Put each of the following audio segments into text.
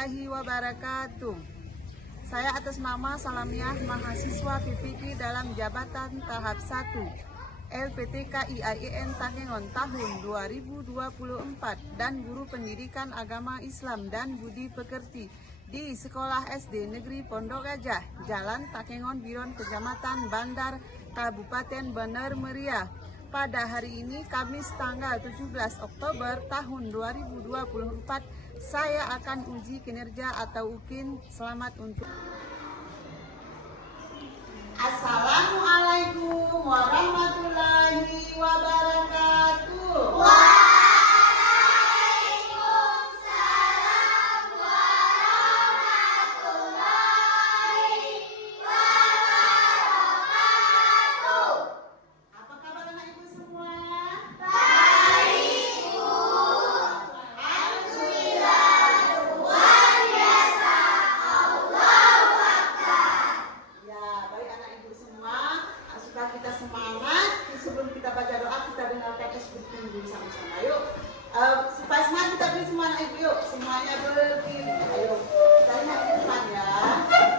warahmatullahi wabarakatuh. Saya atas nama Salamiah mahasiswa PPK dalam jabatan tahap 1 LPTK IAIN Takengon tahun 2024 dan guru pendidikan agama Islam dan budi pekerti di Sekolah SD Negeri Pondok Gajah, Jalan Takengon Biron, Kecamatan Bandar, Kabupaten Bener Meriah. Pada hari ini, Kamis tanggal 17 Oktober tahun 2024, saya akan uji kinerja atau UKIN. Selamat untuk Assalamualaikum warahmatullahi wabarakatuh. Kita semangat, sebelum kita baca doa kita dengarkan SBT dulu sama-sama. Yuk, supaya semangat kita beri semua anak ibu. Yuk, semuanya berdiri. Ayo, kita lihat di depan ya.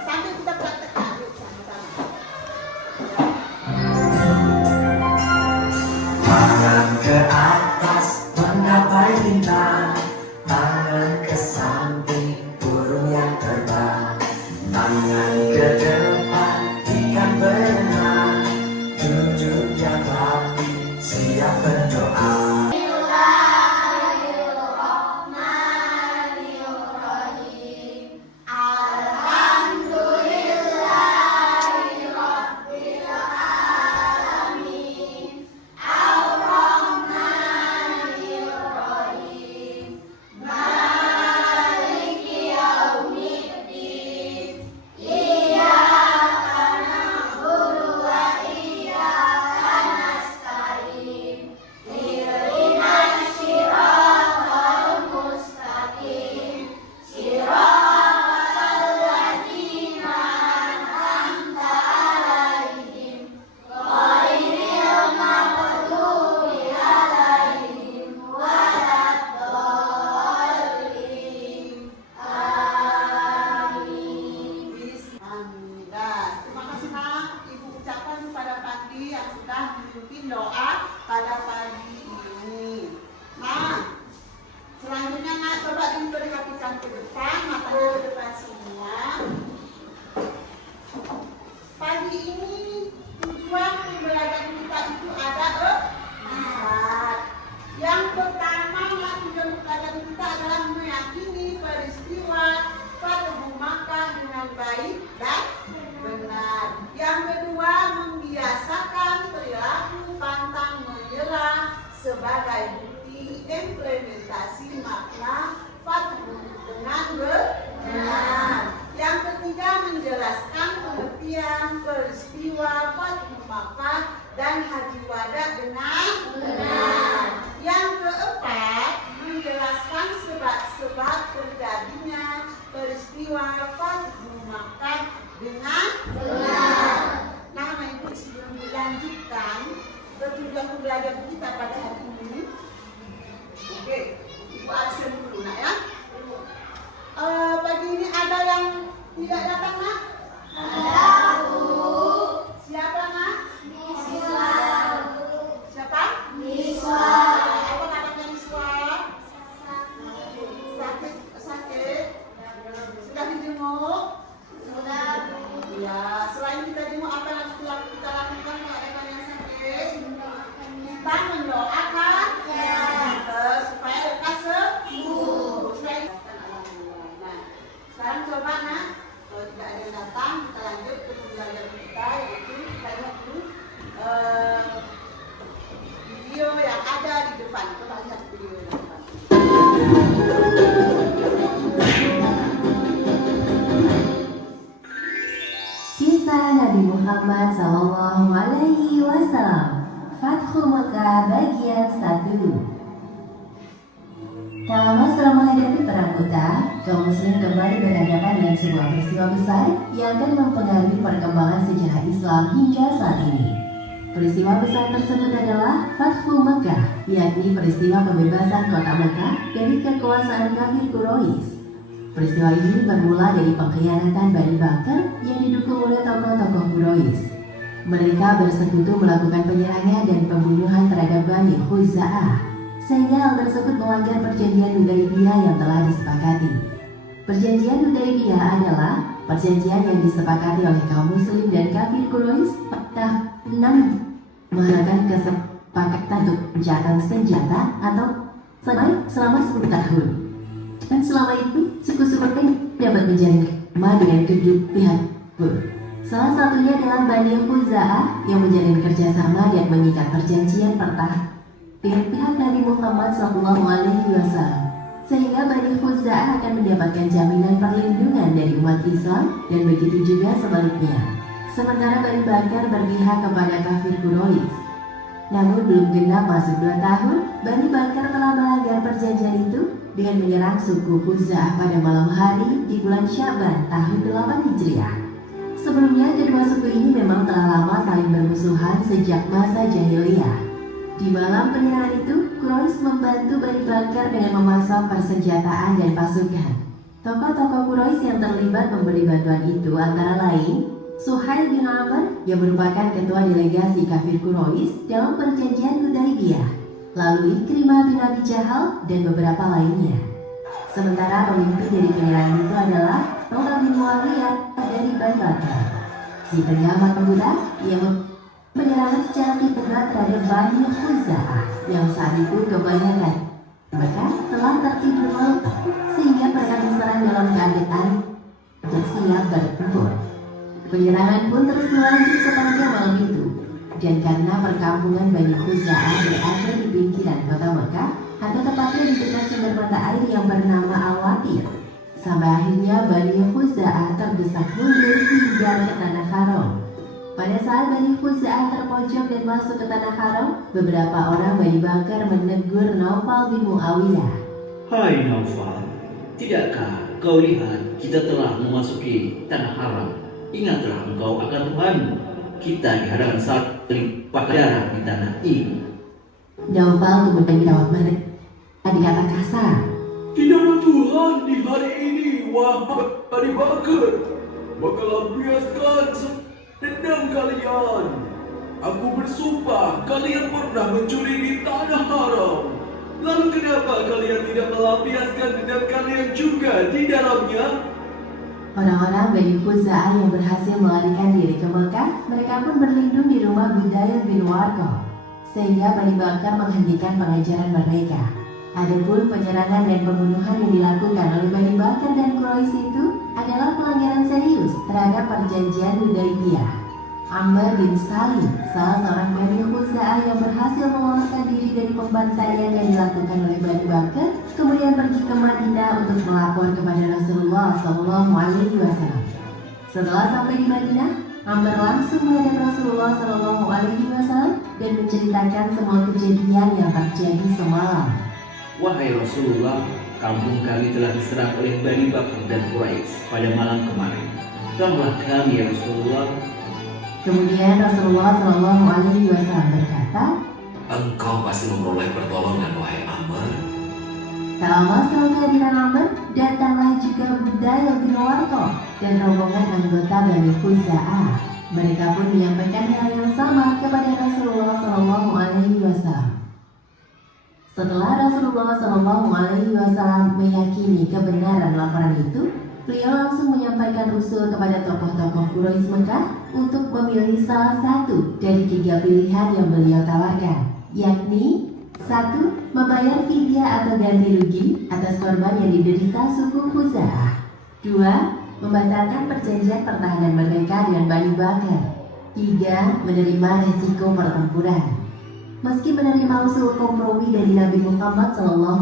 Sambil kita praktekkan. Yuk, sama-sama. Tangan ke atas menggapai bintang, tangan ke samping burung yang terbang, tangan ke depan ikan berenang, duduk yang rapi siap berdoa. Yang sudah memimpin doa pada pagi ini. Nah, selanjutnya nak coba diperhatikan ke depan, matanya ke depan semua. Pagi ini tujuan pembelajaran kita itu ada empat. Yang pertama, tujuan pembelajaran kita adalah meyakini peristiwa Fathu Makkah dengan baik dan benar. Yang kedua, membiasakan perilaku pantang menyerah sebagai bukti implementasi makna Fathu dengan benar. Yang ketiga, menjelaskan pengertian peristiwa Fathu Makkah dan Haji Wada dengan benar. Yang keempat, menjelaskan sebab-sebab terjadinya peristiwa Fathu Makkah dengan benar. Nah, Ibu sebelum dilanjutkan tujuan pembelajaran kita pada hari ini. Oke, Ibu absen dulu nak ya. Pagi ini ada yang tidak datang nak? Ada, Bu. Siapa nak? Miswa. Siapa? Miswa. Apa namanya Miswa? Sakit. Sudah dijenguk? Sudah. Ya, selain kita jenguk, apa yang harus kita lakukan kalau ada yang sakit? Kita mendoakan supaya lekas sembuh. Nah, sekarang coba nak, kalau tidak ada yang datang, kita lanjut ke pembelajaran kita, yaitu kita lihat dulu video yang ada di depan. Coba lihat video yang di depan. Kisah Nabi Muhammad SAW, Fathu Makkah bagian 1. Tak lama setelah menghadapi perang Kota, kaum muslim kembali berhadapan dengan sebuah peristiwa besar yang akan mempengaruhi perkembangan sejarah Islam hingga saat ini. Peristiwa besar tersebut adalah Fathu Makkah, yakni peristiwa pembebasan kota Makkah dari kekuasaan kafir Quraisy. Peristiwa ini bermula dari pengkhianatan Bani Bakr yang didukung oleh tokoh-tokoh Quraisy. Mereka bersekutu melakukan penyerangan dan pembunuhan terhadap Bani Khuza'ah, sehingga hal tersebut melanggar perjanjian Hudaibiyah yang telah disepakati. Perjanjian Hudaibiyah adalah perjanjian yang disepakati oleh kaum muslim dan kafir Quraisy pada 6 mengharapkan kesepakatan untuk gencatan senjata atau selama 10 tahun. Dan selama itu, suku-suku ini dapat menjalin kerjasama dengan kedua pihak pun. Salah satunya adalah Bani Khuza'ah yang menjalin kerjasama dan mengikat perjanjian pertahanan dengan pihak Nabi Muhammad SAW, sehingga Bani Khuza'ah akan mendapatkan jaminan perlindungan dari umat Islam dan begitu juga sebaliknya. Sementara Bani Bakr berpihak kepada kafir Quraisy. Namun belum genap masuk 2 tahun, Bani Bakr telah melanggar perjanjian itu dengan menyerang suku Khuza'ah pada malam hari di bulan Syaban tahun 8 Hijriah. Sebelumnya, kedua suku ini memang telah lama saling bermusuhan sejak masa jahiliyah. Di malam penyerangan itu, Quraisy membantu Bani Bakr dengan memasang persenjataan dan pasukan. Tokoh-tokoh Quraisy yang terlibat memberi bantuan itu antara lain Suhail bin Amr yang merupakan ketua delegasi kafir Quraisy dalam perjanjian Hudaibiyah, lalu Ikrimah bin Abi Jahal dan beberapa lainnya. Sementara pemimpin dari penyerangan itu adalah Umar bin Muawiyah dari Bani Bakr. Di tengah mata muda, ia menyerang secara tiba-tiba terhadap Bani Khuza'ah yang saat itu kebanyakan mereka telah tertidur malam, sehingga mereka diserang dalam keadaan dan siap bertempur. Penyerangan pun terus berlanjut sepanjang malam itu, dan karena perkampungan Bani Khuza'ah berada di pinggiran kota Mekah, atau tepatnya di dekat sumber mata air yang bernama Al-Watir, sampai akhirnya Bani Khuza'ah terdesak mundur hingga ke Tanah Haram. Pada saat Bani Khuza'ah terpojok dan masuk ke Tanah Haram, beberapa orang Bani Bakr menegur Naufal bin Muawiyah. Hai Naufal, tidakkah kau lihat kita telah memasuki Tanah Haram? Ingatlah engkau akan Tuhan. Kita dihadapkan saling pakai darah di tanah ini. Naufal kemudian menjawab mereka dikata kasar. Tidak ada Tuhan di hari ini, wahai Bani Bakr. Maka lampiaskan dendam kalian. Aku bersumpah kalian pernah mencuri di Tanah Haram. Lalu kenapa kalian tidak melampiaskan dendam kalian juga di dalamnya? Orang-orang Bani Khuza'ah yang berhasil melarikan diri ke Mekah, mereka pun berlindung di rumah Budayl bin Warqah, sehingga Bani Bakr menghentikan pengejaran mereka. Adapun penyerangan dan pembunuhan yang dilakukan oleh Bani Bakr dan Quraisy itu adalah pelanggaran serius terhadap perjanjian Hudaibiyah. Amr bin Salim, salah seorang Bani Khuza'ah yang berhasil meloloskan diri dari pembantaian yang dilakukan oleh Bani Bakr, kemudian pergi ke Madinah untuk melapor kepada Rasulullah SAW. Setelah sampai di Madinah, Amr langsung menghadap Rasulullah SAW dan menceritakan semua kejadian yang terjadi semalam. Wahai Rasulullah, kampung kami telah diserang oleh Bani Bakr dan Quraisy pada malam kemarin. Tolonglah kami ya Rasulullah. Kemudian Rasulullah SAW berkata, Engkau pasti memperoleh pertolongan, wahai Amr. tak lama setelah kehadiran Amr, datanglah juga Budayl bin Warqah dan rombongan anggota Bani Khuza'ah. Mereka pun menyampaikan hal yang sama kepada Rasulullah SAW. Setelah Rasulullah SAW meyakini kebenaran laporan itu, beliau langsung menyampaikan usul kepada tokoh-tokoh Quraisy Mekah untuk memilih salah satu dari 3 pilihan yang beliau tawarkan, yakni 1. Membayar fidyah atau ganti rugi atas korban yang diderita suku Khuza'ah. 2. Membatalkan perjanjian pertahanan mereka dengan Bani Bakr. 3. Menerima resiko pertempuran. Meski menerima usul kompromi dari Nabi Muhammad SAW,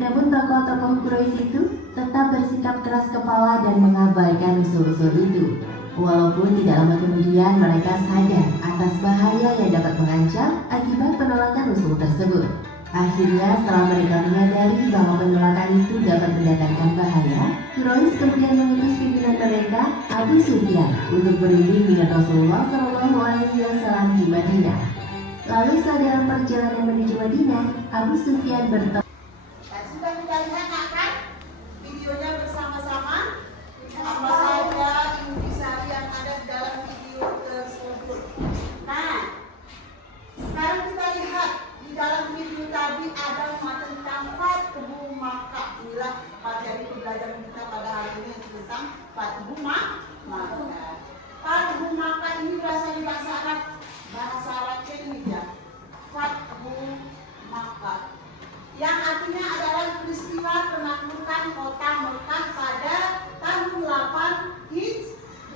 namun tokoh-tokoh Quraisy itu tetap bersikap keras kepala dan mengabaikan usul-usul itu. Walaupun tidak lama kemudian mereka sadar atas bahaya yang dapat mengancam akibat penolakan usul tersebut. Akhirnya setelah mereka menyadari bahwa penolakan itu dapat mendatangkan bahaya, Quraisy kemudian mengutus pimpinan mereka, Abu Sufyan, untuk berunding dengan Rasulullah SAW di Madinah. Lalu saat dalam perjalanan menuju Madinah, Abu Sufyan bertemu. Sudah kita lihat kan video yang artinya adalah peristiwa penaklukan kota Mekah pada tahun 8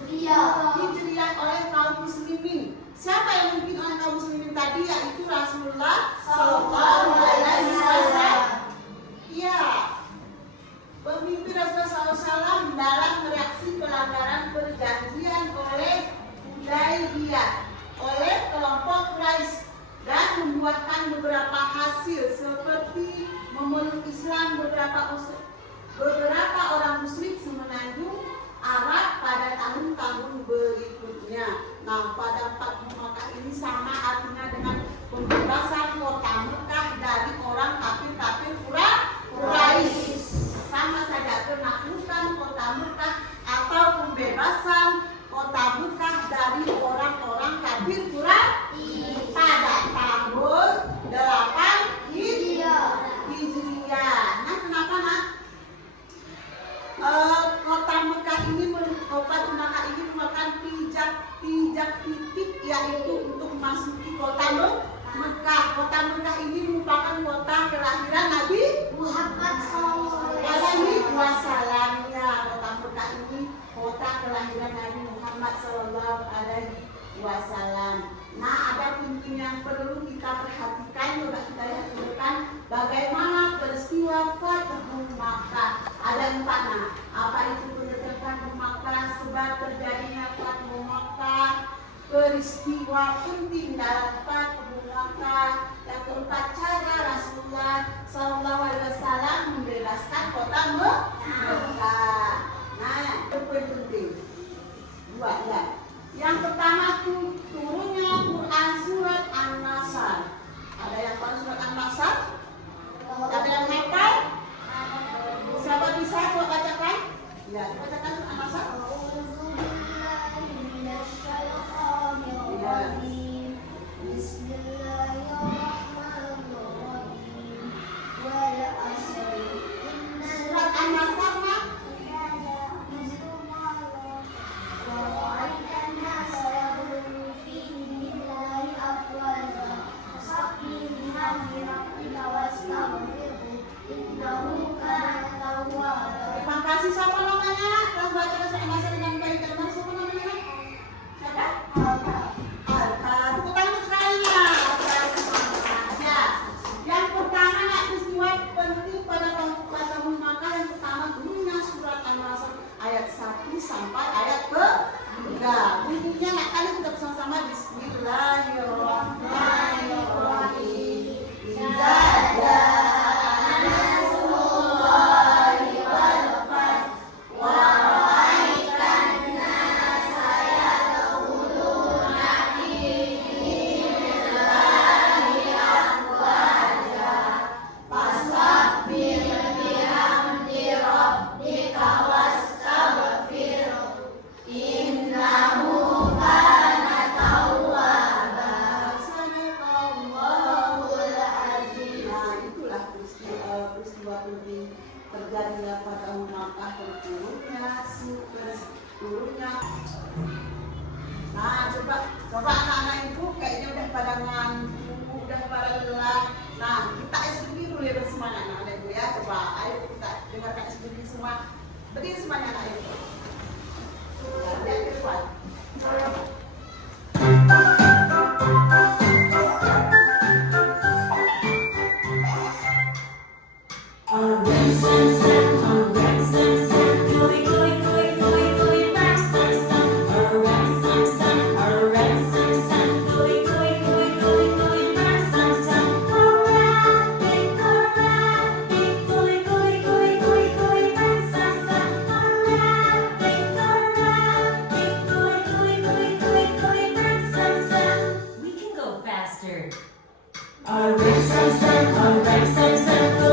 Hijriah oleh kaum muslimin. Siapa yang memimpin oleh kaum muslimin tadi? Yaitu Rasulullah Sallallahu Alaihi Wasallam. Iya, pemimpin Rasulullah SAW dalam mereaksi pelanggaran perjanjian oleh Hudaybiyah oleh kelompok Quraisy dan membuahkan beberapa hasil seperti memeluk Islam beberapa orang musyrik semenanjung Arab pada tahun-tahun berikutnya. Nah, pada Fathu Makkah ini sama artinya dengan pembebasan kota Mekah dari orang kafir-kafir Quraisy. Sama saja, penaklukan kota Mekah atau pembebasan kota Mekah dari orang-orang kafir Quraisy pada tahun 8 Hijriah. Nah, kenapa nak? Kota Mekah ini merupakan pijak titik, yaitu untuk memasuki kota Mekah. Kota Mekah ini merupakan kota kelahiran Nabi Muhammad SAW. Ya, kota Mekah ini kota kelahiran Nabi Muhammad SAW. Nah, ada penting yang perlu kita perhatikan. Coba kita lihat ke depan bagaimana peristiwa Fathu Makkah. Ada 4. Nah, apa itu pengertian Fathu Makkah? Sebab terjadinya Fathu Makkah, peristiwa penting dalam Fathu Makkah. Yang keempat, cara Rasulullah Sallallahu Alaihi Wasallam membebaskan kota Mekah. Nah, itu poin penting. 2 ya. Yang pertama turunnya Quran surat An-Nasr. Ada yang tahu surat An-Nasr? Ada yang hafal? Siapa bisa coba bacakan? Ya, bacakan surat An-Nasr. Surat An-Nasr nak? Terima kasih. Siapa namanya? Telah baca surat An-Nasr dengan baik. Siapa namanya? Siapa? Alta. Tepuk tangan sekalinya. Ya. Yang pertama nak peristiwa penting pada Fathu Makkah. Yang pertama bunyinya surat An-Nasr ayat 1 sampai ayat ke-3. Bunyinya nak kali kita bersama-sama. Bismillahirrahmanirrahim. Terjadinya Fathu Makkah, turunnya. Nah, coba anak-anak ibu kayaknya udah pada ngantuk, udah pada lelah. Nah, kita SPB dulu ya bersemangat anak ibu ya. Coba ayo kita dengarkan SPB semua. Berdiri semuanya anak ibu. Lihat ke depan. Alright, Sam, alright, Sam, go,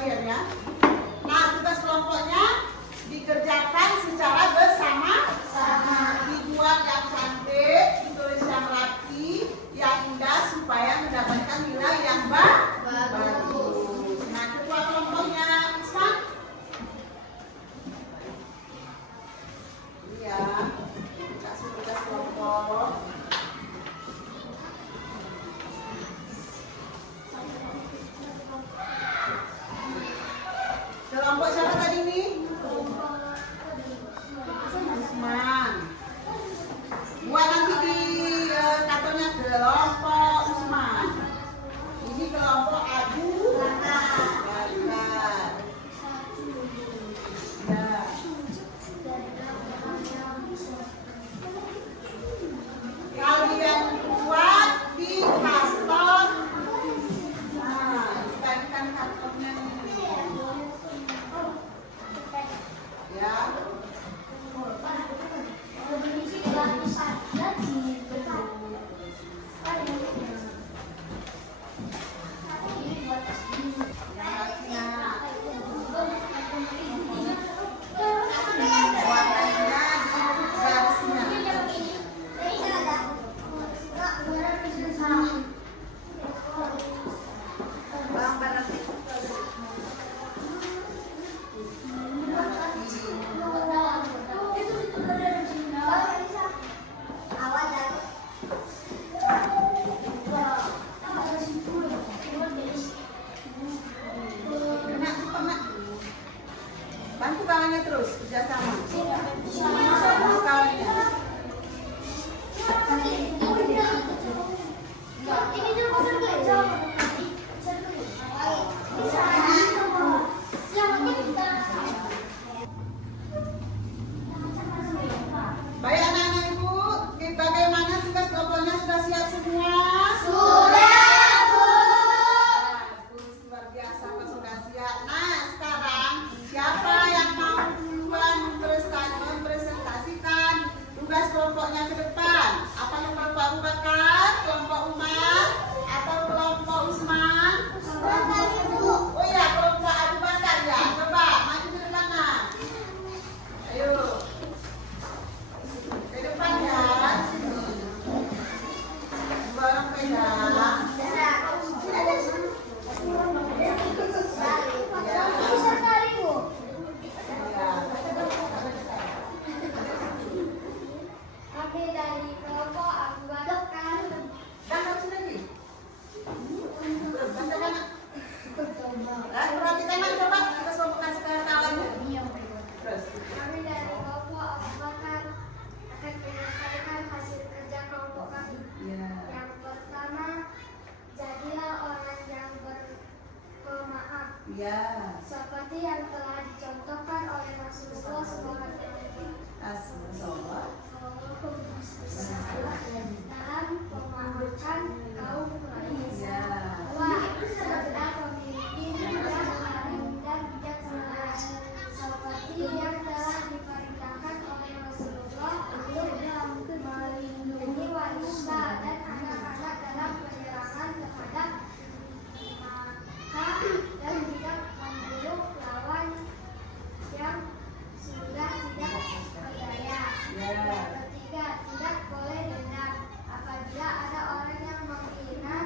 kalian ya. Nah, tugas kelompoknya dikerjakan secara bersama-sama. Dibuat yang cantik, ditulis yang rapi, yang indah supaya mendapatkan nilai yang bagus. Nah, ketua kelompoknya Isma. Iya, kasih tugas kelompok. Kelompok siapa tadi nih? Usman. Buat nanti di kartunya kelompok Usman. Ini kelompok Abu Bakar. Ya. Kalian buat di karton. Nah, dikalikan kartonnya nih. Ya. Bantu kawannya terus, kerjasama. Bantu kawannya. Baik anak-anak ibu, bagaimana tugas kelompoknya sudah siap semua? Bagus, luar biasa, Pak, sudah siap. Nah, sekarang siapa yang mau duluan mempresentasikan tugas kelompoknya ke depan? Apa kelompok Abu Bakar, kelompok Umar, atau kelompok Usman? Oh iya, kelompok Abu Bakar ya. Coba maju ke depan nah. Ayo. Ke depan ya. Dua orang pegang. Kami dari kelompok Abu Bakar. Dan harus lagi. Baca mana? Perhatikan mana coba kita kelompok kasih ke kawannya. Terus. Kami dari kelompok Abu Bakar akan menyampaikan hasil kerja kelompok kami. Ya. Yang pertama, jadilah orang yang berpemaaf, Ya. seperti yang telah dicontohkan oleh Rasulullah SAW dalam memaafkan kaum Quraisy. Ya. Dua, jadilah pemimpin yang alim dan bijaksana, seperti yang telah diperintahkan oleh Rasulullah untuk melindungi wanita dan anak-anak dalam penyerangan kepada maka dan tidak membunuh lawan yang sudah tidak berdaya. Ya. Yang ketiga, tidak boleh dendam. Apabila ada orang yang menghina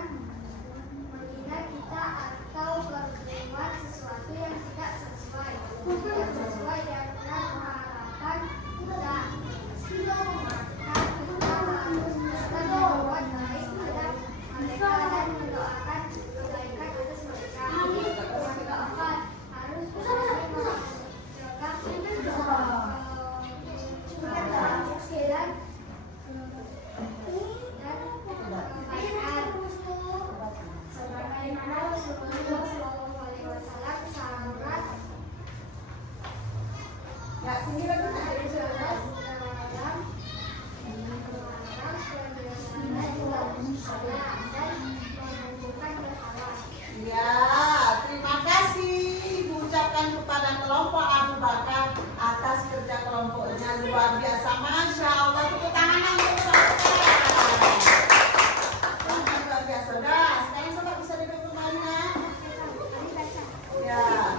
kita atau berbuat sesuatu yang tidak sesuai dengan harapan kita, maka kita harus tetap berbuat baik terhadap mereka dan mendoakan kebaikan atas mereka. Yang keempat, harus saling menjaga kemiskinan dan kebaikan. Sebagaimana Rasulullah SAW sangat Ya, sini lagi nak jadi jelas. dalam melarang kebiasaan dan menunjukkan berhala. Ya, terima kasih diucapkan kepada kelompok Abu Bakar atas kerja kelompoknya luar biasa. Masya Allah, tepuk tangan untuk Bapak. Luar biasa. Dah, sekarang coba bisa duduk kembali ya. Ya.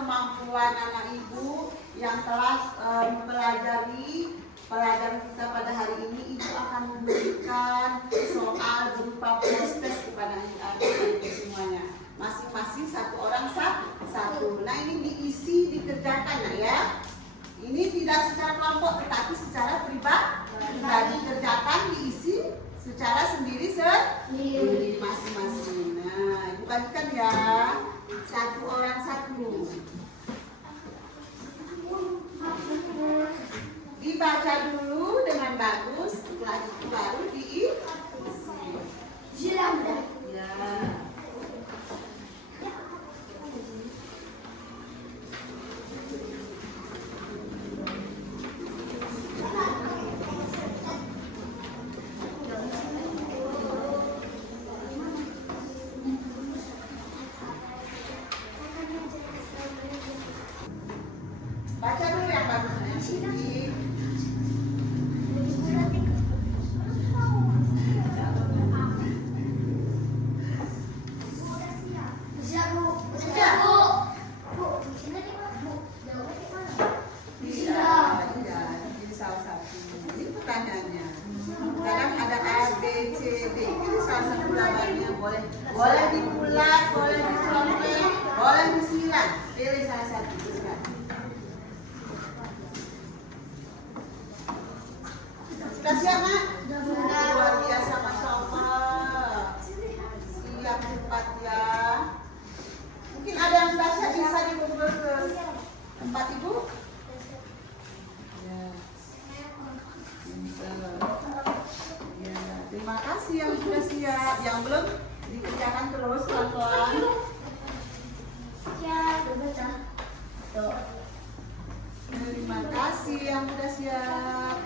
kemampuan anak ibu yang telah mempelajari pelajaran kita pada hari ini, ibu akan memberikan soal berupa proses kepada adik-adik semuanya. Masing-masing satu orang satu. Nah ini diisi, dikerjakan nah ya. Ini tidak secara kelompok tetapi secara pribadi, dikerjakan, diisi secara sendiri masing-masing. Nah ibu bagikan ya, satu orang satu. Dibaca dulu dengan bagus, setelah itu baru diisi. Ya. Baca dulu yang bagusnya. Ini salah satu. Ini pertanyaannya. Kadang ada A, B, C, D. Ini salah satu gambarnya. Boleh dibulat, boleh dicontek, boleh disilang. Pilih salah satu. Sudah siap, Nak? Luar biasa, Masya Allah. Siap cepat ya. Mungkin ada yang sudah siap, bisa dikumpul ke tempat ibu. Ya. Ya. Terima kasih yang sudah siap. Yang belum dikerjakan terus pelan-pelan. Tuh. Terima kasih yang sudah siap.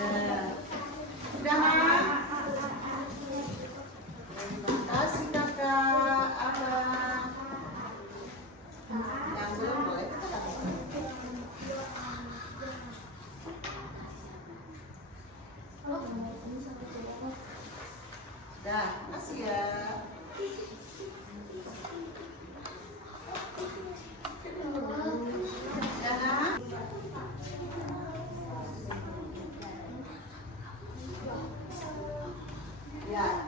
Ya. Sudah, Mak? Terima kasih kakak, abang. Yang belum boleh dah, makasih ya. Ya.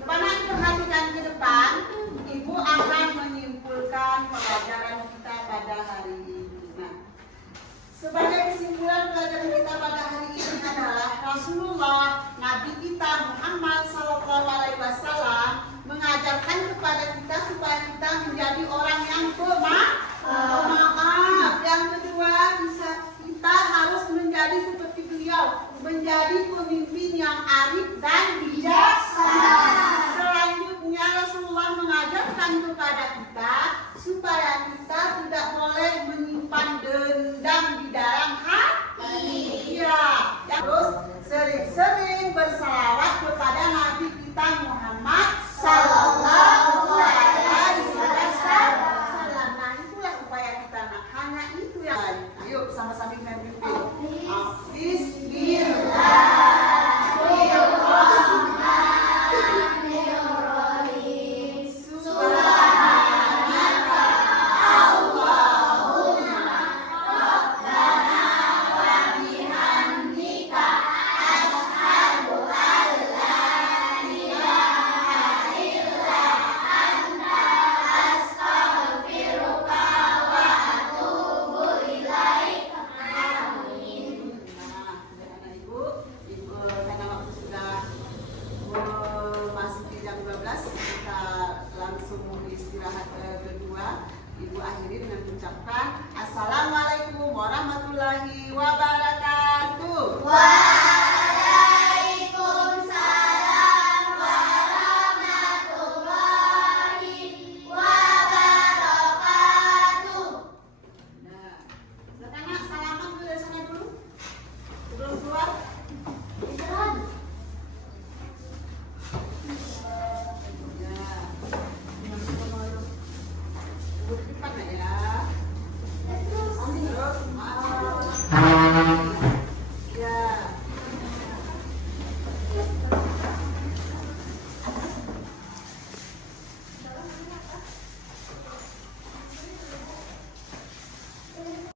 Coba nanti perhatikan ke depan, ibu akan menyimpulkan pelajaran kita pada hari ini. Nah, sebagai kesimpulan pelajaran kita pada hari ini adalah Rasulullah, Nabi kita Muhammad SAW mengajarkan kepada kita supaya kita menjadi orang yang pemaaf. Yang kedua, kita harus menjadi seperti beliau, menjadi pemimpin yang arif dan bijaksana. Selanjutnya Rasulullah mengajarkan kepada kita supaya kita tidak boleh menyimpan dendam di dalam hati. Ya, terus sering-sering bersalawat